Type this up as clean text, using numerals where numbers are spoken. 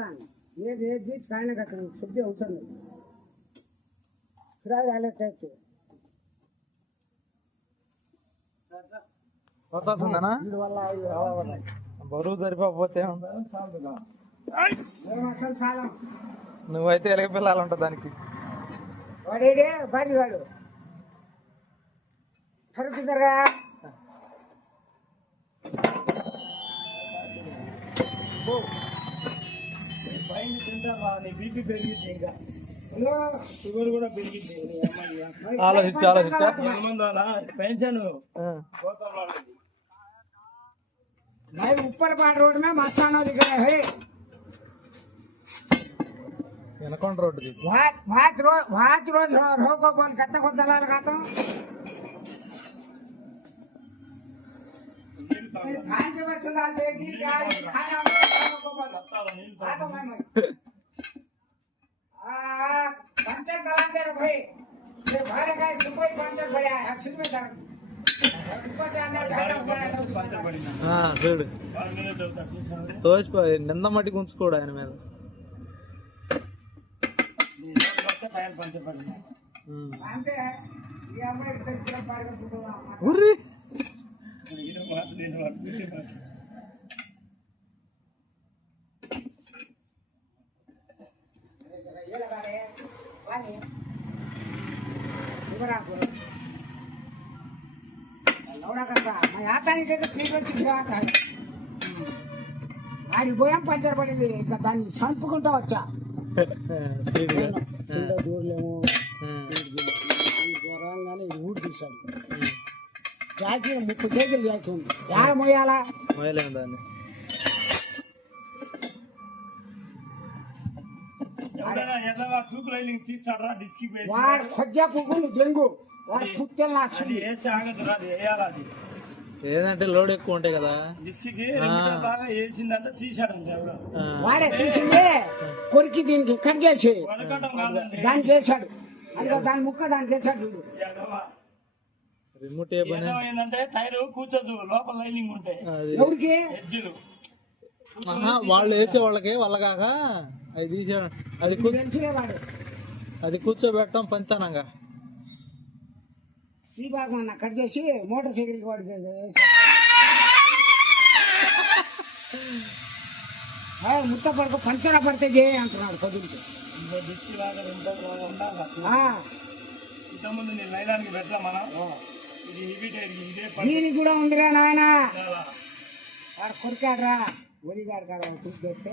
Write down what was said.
చెప్తాను ఏది ఏది కాయన కట్టను శుద్ధి అవుతుంది फिर अलग टाइप के పోతుందనా బరువు సరిపోతే నువ్వైతే ఎలాగ పిల్లాలంట దానికి వాడే భారీ వాడు కరుకుతారా పైన తింటావా నీ బీపీ పెరిగింది ఇంకా షుగర్ కూడా పెరిగింది ఆలోచించా పెన్షన్ ఉప్పలపాట రోడ్ में मस्ताना दिख रहा है వెనకొండ రోడ్డుది वाच रोज रोको बोल कत्ता को दलाल खाता हूँ खान के बस डाल देगी क्या खाना को बोल आता मैं पंचर कलाते रे भाई ये भारे का सुपर पंचर बढ़िया है एक्चुअली में जान ऊपर जाना చూడు తోసిపోయి నింద మట్టి ఉంచుకోడు ఆయన మీద అంటే ఈ అమ్మాయి దగ్గర పాడుకుంటున్నా ఉర్రి ये लगा रहे हैं पानी इधर आपको लौड़ा करता मैं आता नहीं देखो ठीक है ठीक आता है आड़ी बोयम पंचर पड़ेगी दानी संपुకుంటా వచ్చా స్పీడ్గా కింద దూరలేము దూరంగానే ఊడి తీశాడు జాకీ 30 కేజీలు జాకీ ఉంది యాడ మోయాలా మొయలేము దాన్ని వాడు కొద్దిగా పువ్వులు దెంగు వాడు పుట్టెలు ఏదంటే లోడ్ ఎక్కువ ఉంటాయి కదా వాడే తీసింది కొరికి దీనికి కట్ చేసి దాన్ని చేశాడు అందులో దాని ముక్క దాన్ని చేశాడు రిమోట్ ఏంటంటే టైర్ కూర్చోదు లోపల లైనింగ్ ఉంటాయి ఎవరికి ఎడ్జిలు వాళ్ళు వేసే వాళ్ళకి వాళ్ళగాక అది తీసాడు అది వాడు అది కూర్చోబెట్టడం పంతానంగా ఈ భాగం అన్న కట్ చేసి మోటార్ సైకిల్ వాడికి ముత్త పడుకో పంచర పడితే చేయ అంటున్నాడు కొద్దింటి ఇంతకుముందు నేను లైనానికి పెట్టా మనం ఇది హెవీ టైర్ ఇదే దీనికి కూడా ఉందిరా నాయన వాడు కొరికాడరా ఒడిగాడు కాడ చూసి చేస్తే